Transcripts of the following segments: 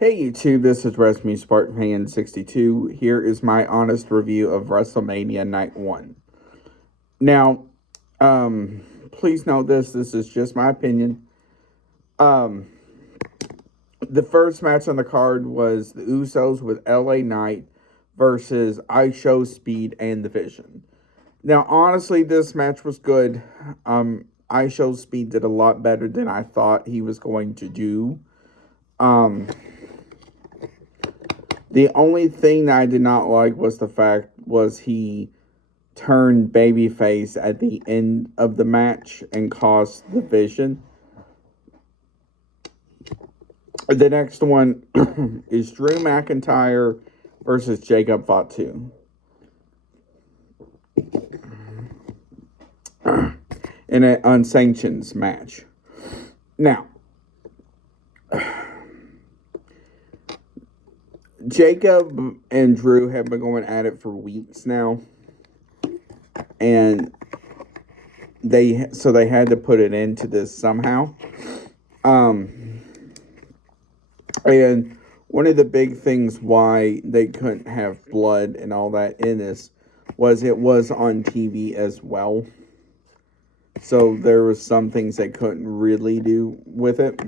Hey YouTube, this is Wrestlemania Spartan Fan 62. Here is my honest review of WrestleMania Night 1. Now, please note this is just my opinion. Um, the first match on the card was the Usos with LA Knight versus IShow Speed and The Vision. Now, honestly, this match was good. IShow Speed did a lot better than I thought he was going to do. The only thing that I did not like was the fact he turned babyface at the end of the match and cost the Vision. The next one is Drew McIntyre versus Jacob Fatu in an unsanctioned match. Now, Jacob and Drew have been going at it for weeks now, and they had to put it into this somehow. And one of the big things why they couldn't have blood and all that in this was it was on TV as well. So there was some things they couldn't really do with it.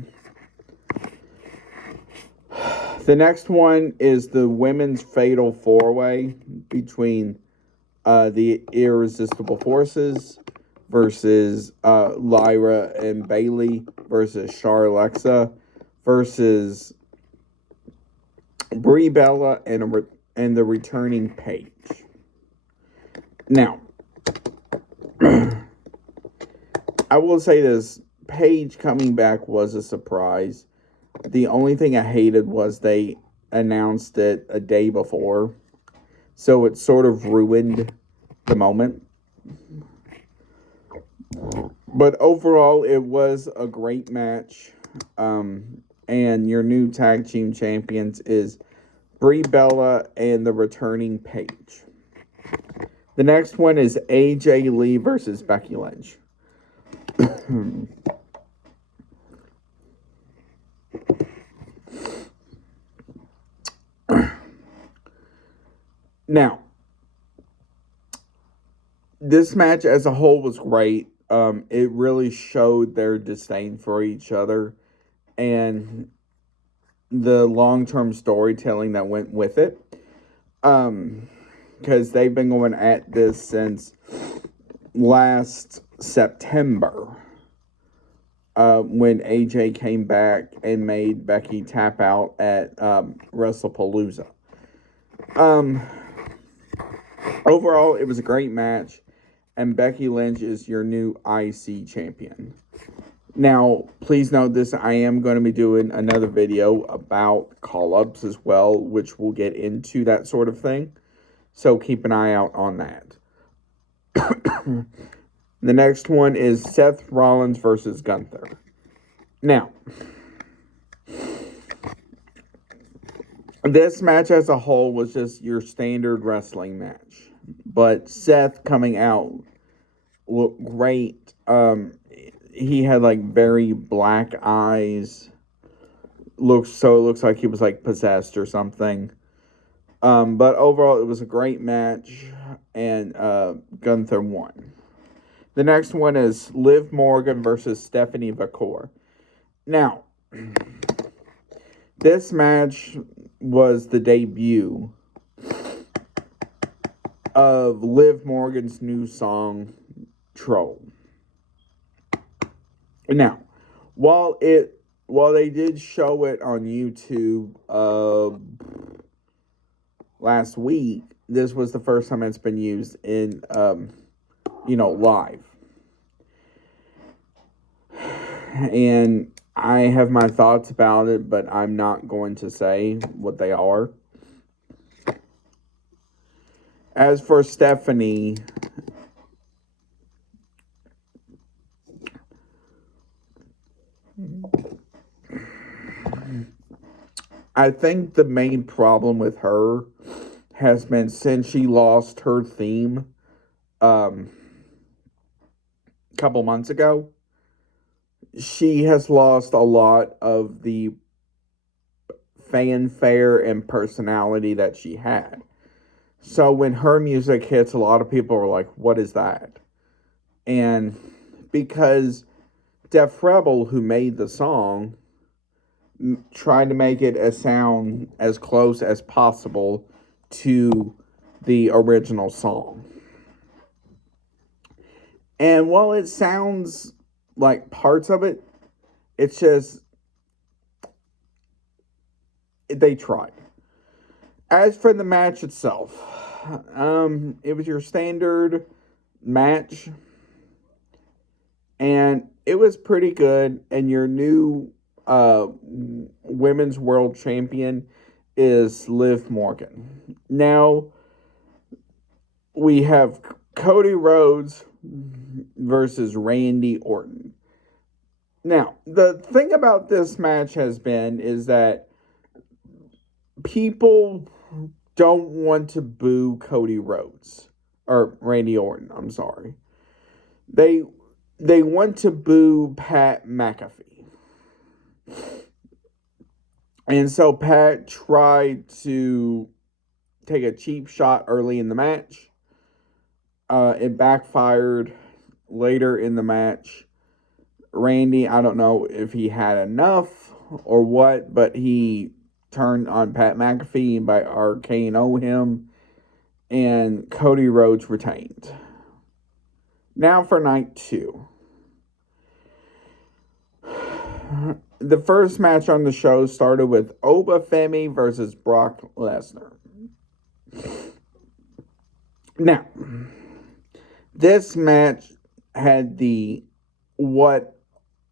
The next one is the women's fatal four-way between the Irresistible Forces versus Lyra and Bailey versus Char Alexa versus Brie Bella and the returning Paige. Now, I will say this, Paige coming back was a surprise. The only thing I hated was they announced it a day before, so it sort of ruined the moment. But overall, it was a great match. And your new tag team champions is Brie Bella and the returning Paige. The next one is AJ Lee versus Becky Lynch. Now, this match as a whole was great. It really showed their disdain for each other and the long-term storytelling that went with it. Because they've been going at this since last September. When AJ came back and made Becky tap out at WrestlePalooza. Overall, it was a great match, and Becky Lynch is your new IC champion. Now, please note this, I am going to be doing another video about call-ups as well, which will get into that sort of thing. So keep an eye out on that. The next one is Seth Rollins versus Gunther. Now, this match as a whole was just your standard wrestling match. But Seth coming out looked great. He had like very black eyes. It looks like he was like possessed or something. But overall, it was a great match, and Gunther won. The next one is Liv Morgan versus Stephanie McCoy. Now, this match was the debut of Liv Morgan's new song, Troll. Now, while they did show it on YouTube last week, this was the first time it's been used in live. And I have my thoughts about it, but I'm not going to say what they are. As for Stephanie, I think the main problem with her has been since she lost her theme a couple months ago, she has lost a lot of the fanfare and personality that she had. So when her music hits, a lot of people are like, what is that? And because Def Rebel, who made the song, tried to make it sound as close as possible to the original song. And while it sounds like parts of it, it's just they tried. As for the match itself, it was your standard match, and it was pretty good. And your new women's world champion is Liv Morgan. Now we have Cody Rhodes versus Randy Orton. Now, the thing about this match has been is that people don't want to boo Cody Rhodes or Randy Orton, I'm sorry. They want to boo Pat McAfee. And so Pat tried to take a cheap shot early in the match. It backfired later in the match. Randy, I don't know if he had enough or what, but he turned on Pat McAfee by RKO him, and Cody Rhodes retained. Now for night 2. The first match on the show started with Obafemi versus Brock Lesnar. Now, this match had what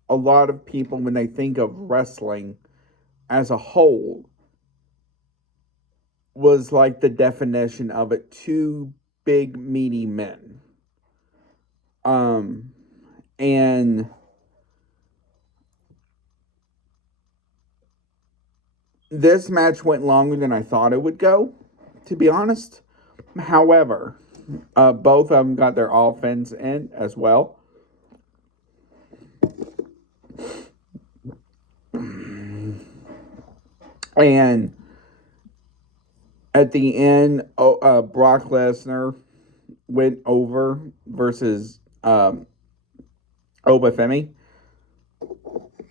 a lot of people, when they think of wrestling as a whole, was like the definition of it: two big meaty men. And this match went longer than I thought it would go, to be honest. However, both of them got their offense in as well. And at the end, Brock Lesnar went over versus Obafemi.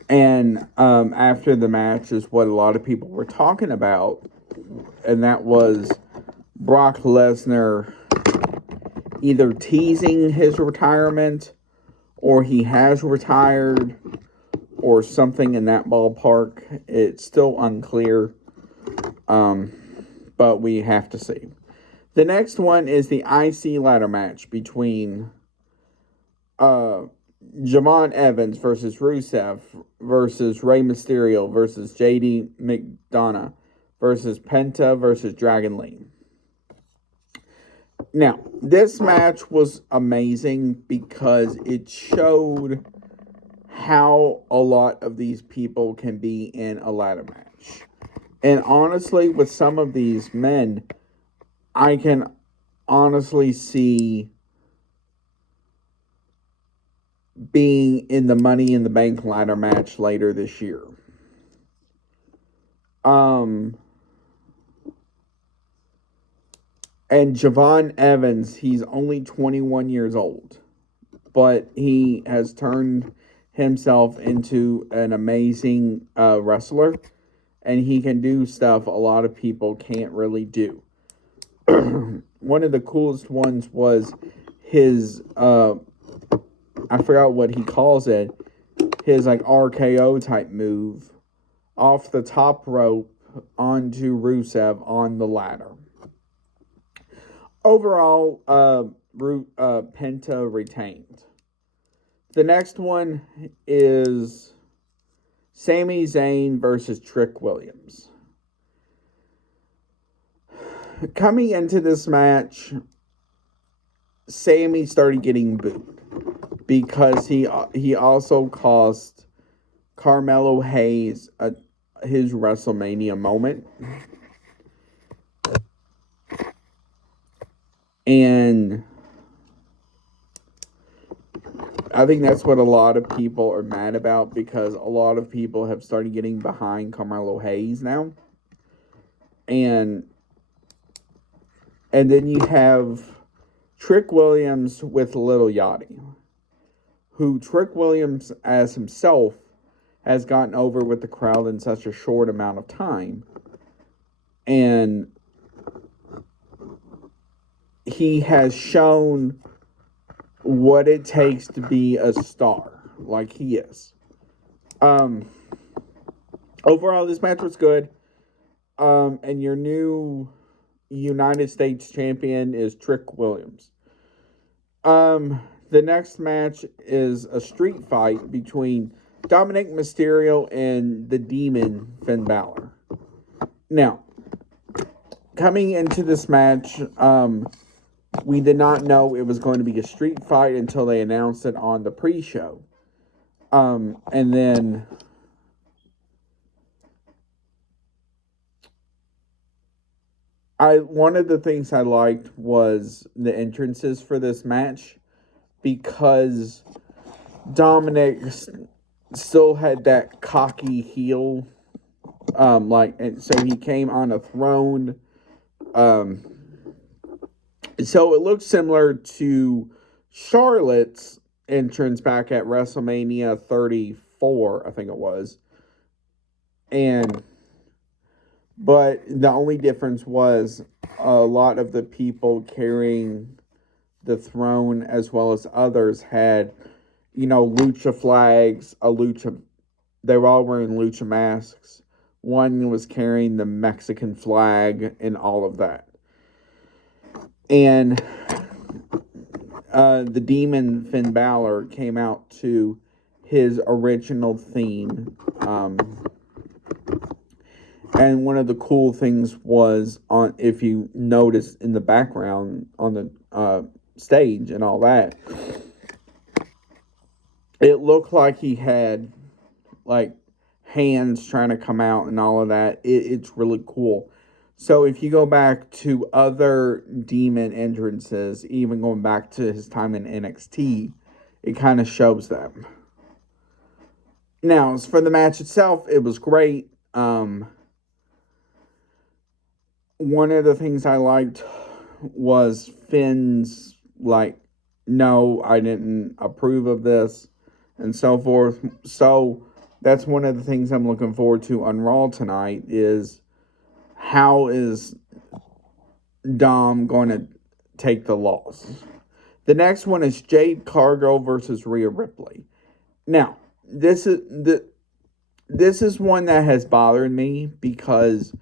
And after the match is what a lot of people were talking about. And that was Brock Lesnar either teasing his retirement, or he has retired, or something in that ballpark. It's still unclear, but we have to see. The next one is the IC ladder match between Javon Evans versus Rusev versus Rey Mysterio versus JD McDonough versus Penta versus Dragon Lee. Now, this match was amazing because it showed how a lot of these people can be in a ladder match. And honestly, with some of these men, I can honestly see being in the Money in the Bank ladder match later this year. And Javon Evans, he's only 21 years old, but he has turned himself into an amazing wrestler, and he can do stuff a lot of people can't really do. One of the coolest ones was his, I forgot what he calls it, his like RKO type move off the top rope onto Rusev on the ladder. Overall, Penta retained. The next one is Sami Zayn versus Trick Williams. Coming into this match, Sami started getting booed because he also cost Carmelo Hayes his WrestleMania moment. And I think that's what a lot of people are mad about, because a lot of people have started getting behind Carmelo Hayes now. and then you have Trick Williams with Little Yachty, who Trick Williams as himself has gotten over with the crowd in such a short amount of time. And he has shown what it takes to be a star, like he is. Overall, this match was good. And your new United States champion is Trick Williams. The next match is a street fight between Dominic Mysterio and the Demon Finn Balor. Now, coming into this match, we did not know it was going to be a street fight until they announced it on the pre-show. And then one of the things I liked was the entrances for this match, because Dominic still had that cocky heel, and so he came on a throne. So it looks similar to Charlotte's entrance back at WrestleMania 34, I think it was. But the only difference was a lot of the people carrying the throne, as well as others, had, lucha flags, they were all wearing lucha masks. One was carrying the Mexican flag and all of that. And the Demon Finn Balor came out to his original theme. And one of the cool things was, if you notice in the background on the stage and all that, it looked like he had hands trying to come out and all of that. It's really cool. So if you go back to other Demon entrances, even going back to his time in NXT, it kind of shows them. Now, as for the match itself, it was great. One of the things I liked was Finn's, no, I didn't approve of this, and so forth. So that's one of the things I'm looking forward to on Raw tonight, is how is Dom going to take the loss? The next one is Jade Cargill versus Rhea Ripley. Now, this is one that has bothered me, because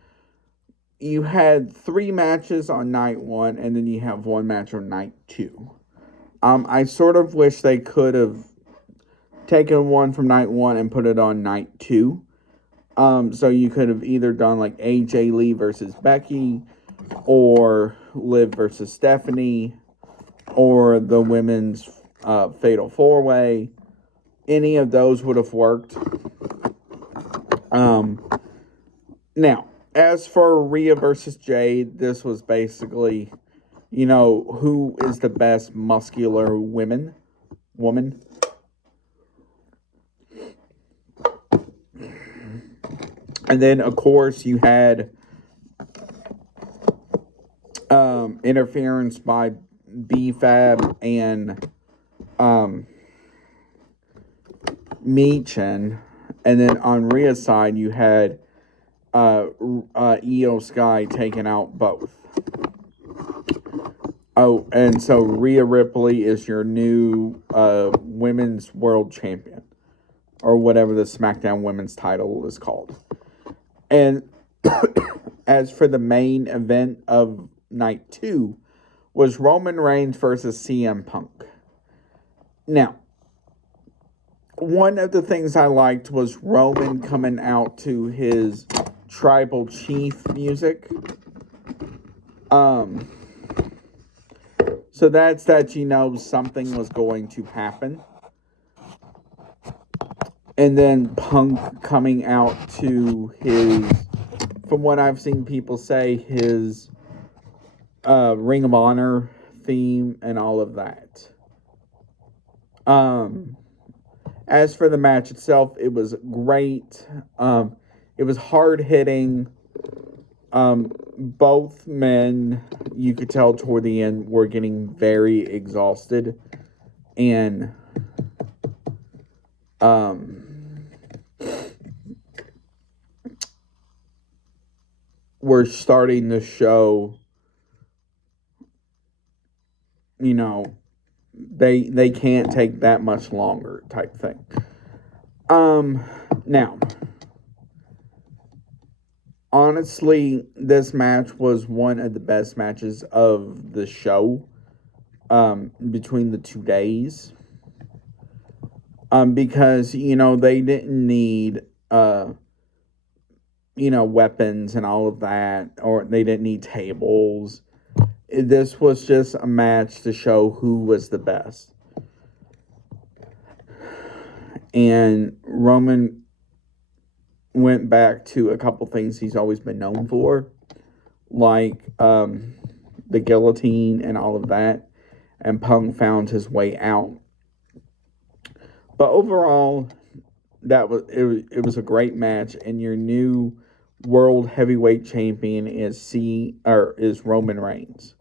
you had 3 matches on night 1, and then you have 1 match on night 2. I sort of wish they could have taken one from night 1 and put it on night 2. So you could have either done AJ Lee versus Becky, or Liv versus Stephanie, or the women's Fatal 4-Way. Any of those would have worked. Now, as for Rhea versus Jade, this was basically, who is the best muscular woman. And then, of course, you had interference by B-Fab and Michin. And then on Rhea's side, you had Io Sky taking out both. Oh, and so Rhea Ripley is your new women's world champion, or whatever the SmackDown women's title is called. And as for the main event of night 2, was Roman Reigns versus CM Punk. Now, one of the things I liked was Roman coming out to his Tribal Chief music. So that's that something was going to happen. And then Punk coming out to his, from what I've seen people say, his Ring of Honor theme and all of that. As for the match itself, it was great. It was hard-hitting. Both men, you could tell toward the end, were getting very exhausted. And we're starting to show, they can't take that much longer type thing. Now, honestly, this match was one of the best matches of the show, between the 2 days. Because, they didn't need, weapons and all of that, or they didn't need tables. This was just a match to show who was the best. And Roman went back to a couple things he's always been known for, like the guillotine and all of that. And Punk found his way out. But overall, it was a great match, and your new world heavyweight champion is Roman Reigns.